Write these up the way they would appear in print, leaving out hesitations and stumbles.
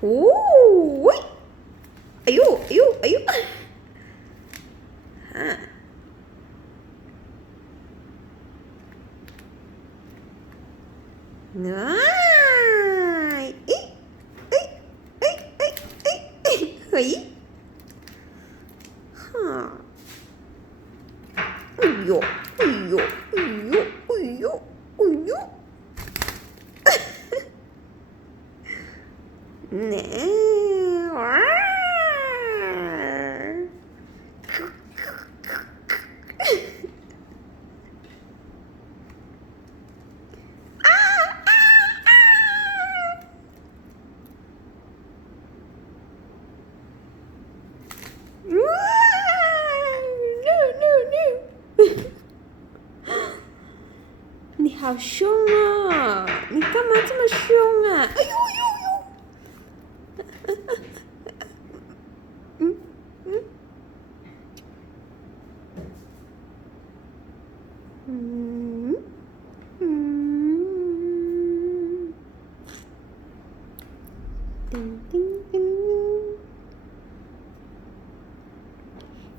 喂！哎呦哎呦哎呦！啊！哎！嘿！哈！哎呦哎呦哎呦哎呦哎呦！哇！你好凶啊！你干嘛这么凶啊？哎呦呦呦！嗯嗯嗯嗯，叮叮叮，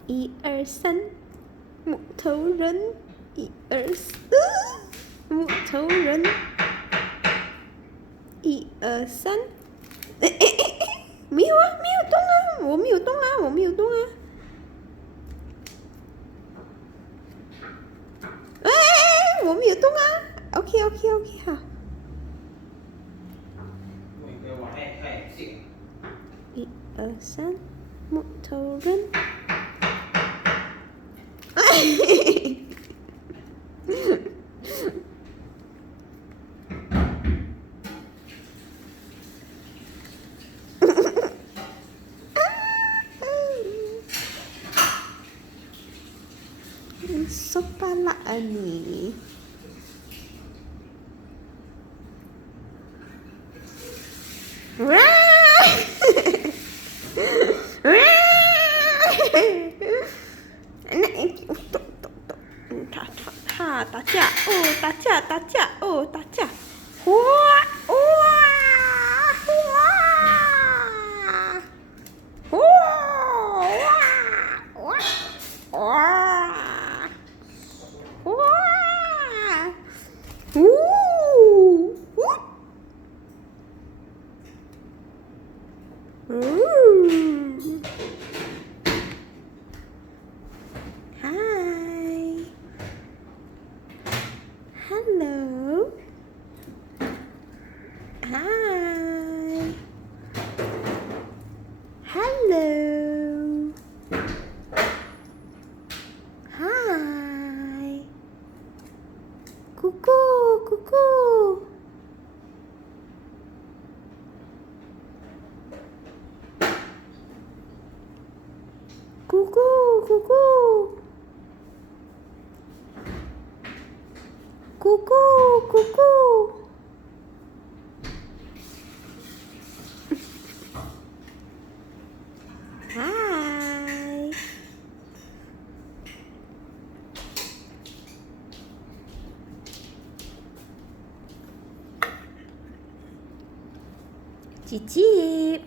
一二三，木头人，一二四，木头人，一二三，没有啊，没有动啊，我没有动啊，我没有动啊。我没有动啊。OK OK OK 好。一二三，木头人。说罢了啊你。打架哦，打架打架哦，打架！哇哇哇哇哇哇！呜呜呜！嗨 ，Hello， 嗨 ，Hello， 嗨，咕咕咕咕，咕咕咕咕，咕咕咕咕。嗨，吉吉，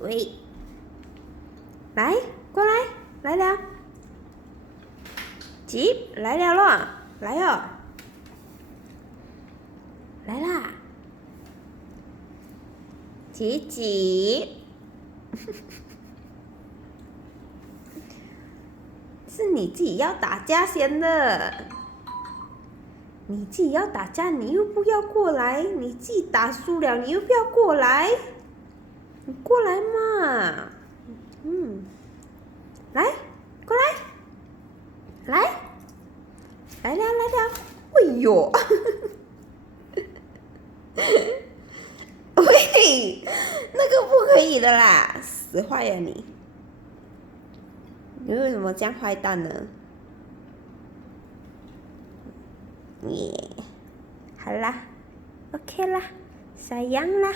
喂，来，过来，来了，吉，来了咯，来哦，来啦，吉吉，是你自己要打架先的。你自己要打架，你又不要过来，你自己打输了，你又不要过来，你过来嘛，来，过来，来，来了来了，哎呦，喂，那个不可以的啦，死坏呀你！你为什么这样坏蛋呢？耶，好啦 ，OK 啦，sayang啦。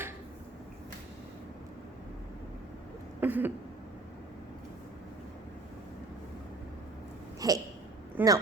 嘿 ，No。